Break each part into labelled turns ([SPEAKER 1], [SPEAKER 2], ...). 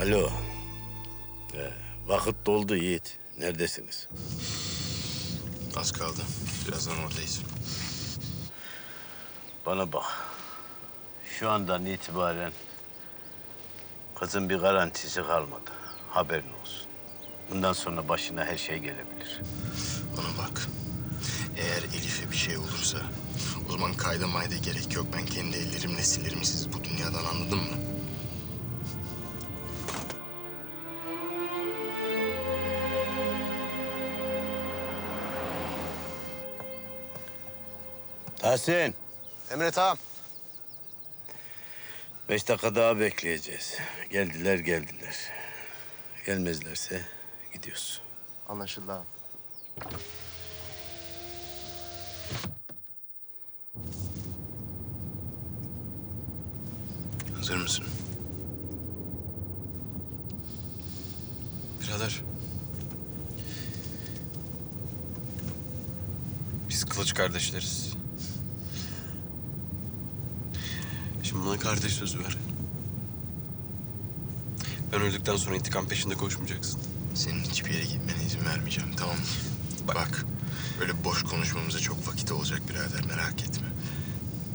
[SPEAKER 1] Alo. Ee, vakit doldu Yiğit. Neredesiniz?
[SPEAKER 2] Az kaldı. Birazdan oradayız.
[SPEAKER 1] Bana bak. Şu andan itibaren kızın bir garantisi kalmadı. Haberin olsun. Bundan sonra başına her şey gelebilir.
[SPEAKER 2] Bana bak. Eğer Elif'e bir şey olursa o zaman kayda mayda gerek yok. Ben kendi ellerimle silerim sizi bu dünyadan anladın mı?
[SPEAKER 1] Tahsin,
[SPEAKER 2] Emret ağam.
[SPEAKER 1] beş dakika daha bekleyeceğiz. Geldiler geldiler. Gelmezlerse gidiyoruz.
[SPEAKER 2] Anlaşıldı ağam. Hazır mısın?
[SPEAKER 3] Birader. Biz kılıç kardeşleriz. Şimdi bana kardeş sözü ver. Ben öldükten sonra intikam peşinde koşmayacaksın.
[SPEAKER 2] Senin hiçbir yere gitmene izin vermeyeceğim tamam mı?
[SPEAKER 3] Bak.
[SPEAKER 2] Bak. Böyle boş konuşmamıza çok vakit olacak birader merak etme.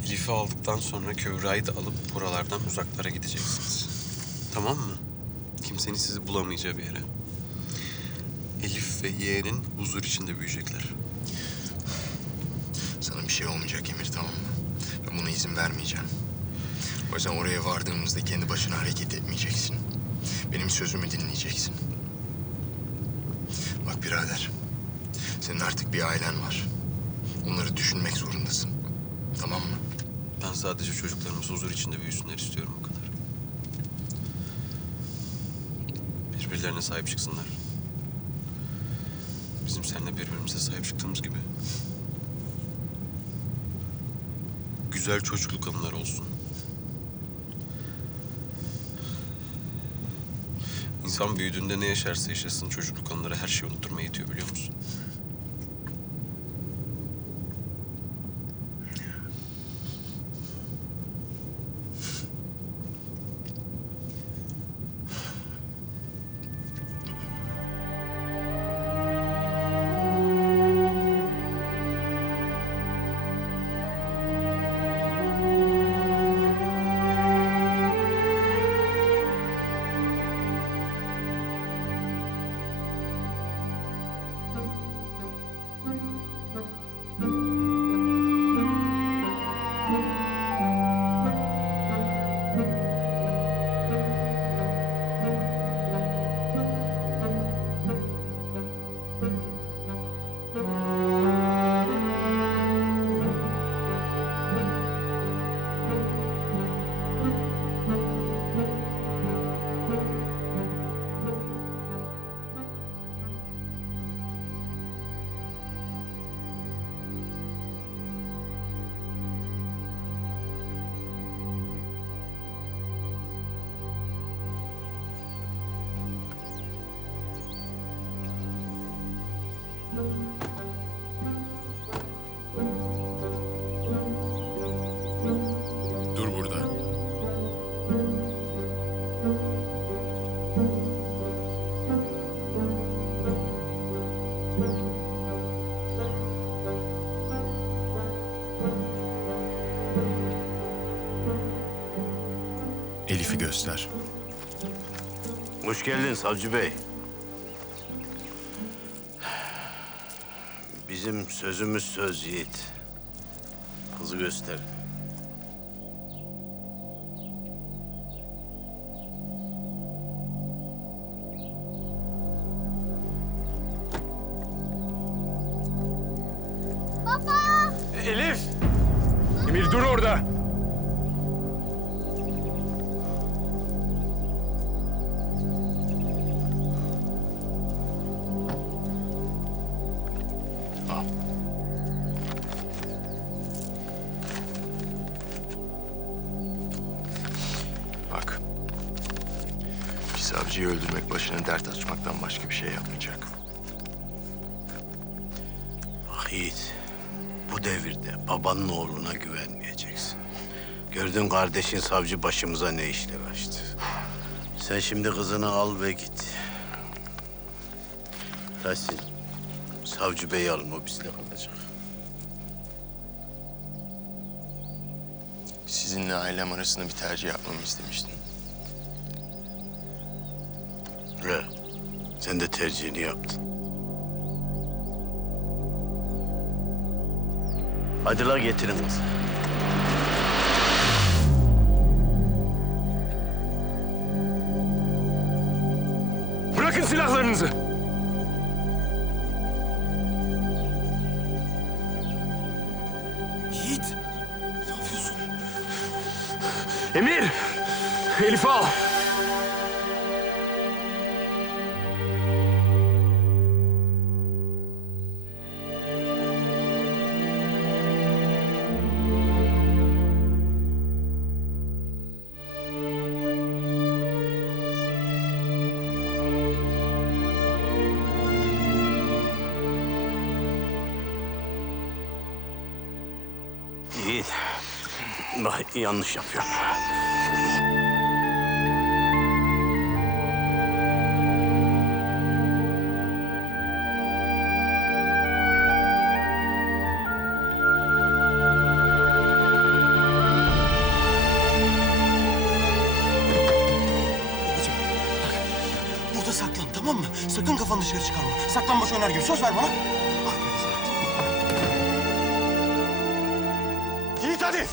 [SPEAKER 3] Elif'i aldıktan sonra Kübra'yı da alıp buralardan uzaklara gideceksiniz. Tamam mı? Kimsenin sizi bulamayacağı bir yere. Elif ve yeğenin huzur içinde büyüyecekler.
[SPEAKER 2] Sana bir şey olmayacak Emir tamam mı? Ben buna izin vermeyeceğim. Yüzden oraya vardığımızda kendi başına hareket etmeyeceksin. Benim sözümü dinleyeceksin. Bak birader. Senin artık bir ailen var. Onları düşünmek zorundasın. Tamam mı?
[SPEAKER 3] Ben sadece çocuklarımız huzur içinde büyüsünler istiyorum o kadar. Birbirlerine sahip çıksınlar. Bizim seninle birbirimize sahip çıktığımız gibi. Güzel çocukluk anıları olsun. İnsan büyüdüğünde ne yaşarsa yaşasın çocukluk anıları her şeyi unutturmaya yetiyor biliyor musun?
[SPEAKER 2] Elif'i göster.
[SPEAKER 1] Hoş geldin Savcı Bey. Bizim sözümüz söz Yiğit. Kızı göster.
[SPEAKER 4] Dur orada.
[SPEAKER 2] Bak. Bir öldürmek başına dert açmaktan başka bir şey yapmayacak.
[SPEAKER 1] Bak Yiğit, bu devirde babanın oğluna güvenmeyeceksin. Gördün kardeşin savcı başımıza ne işler açtı. Sen şimdi kızını al ve git. Tahsin, savcı beyi alın o bizle kalacak.
[SPEAKER 2] Sizinle ailem arasında bir tercih yapmamı istemiştin.
[SPEAKER 1] Re, sen de tercihini yaptın. Hadi la getirin kızı.
[SPEAKER 4] Bırakın silahlarınızı.
[SPEAKER 5] Yiğit! Ne yapıyorsun?
[SPEAKER 4] Emir! Elif'i al.
[SPEAKER 1] Yiğit, bak yanlış yapıyorsun.
[SPEAKER 5] Burada saklan tamam mı? Sakın kafanı dışarı çıkarma. Saklambaç oynar gibi söz ver bana.
[SPEAKER 4] Hadi.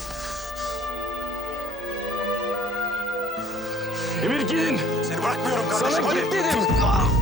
[SPEAKER 4] Emir gidin.
[SPEAKER 5] Seni bırakmıyorum kardeşim
[SPEAKER 4] Sana
[SPEAKER 5] hadi.
[SPEAKER 4] git dedim.
[SPEAKER 5] Yiğit.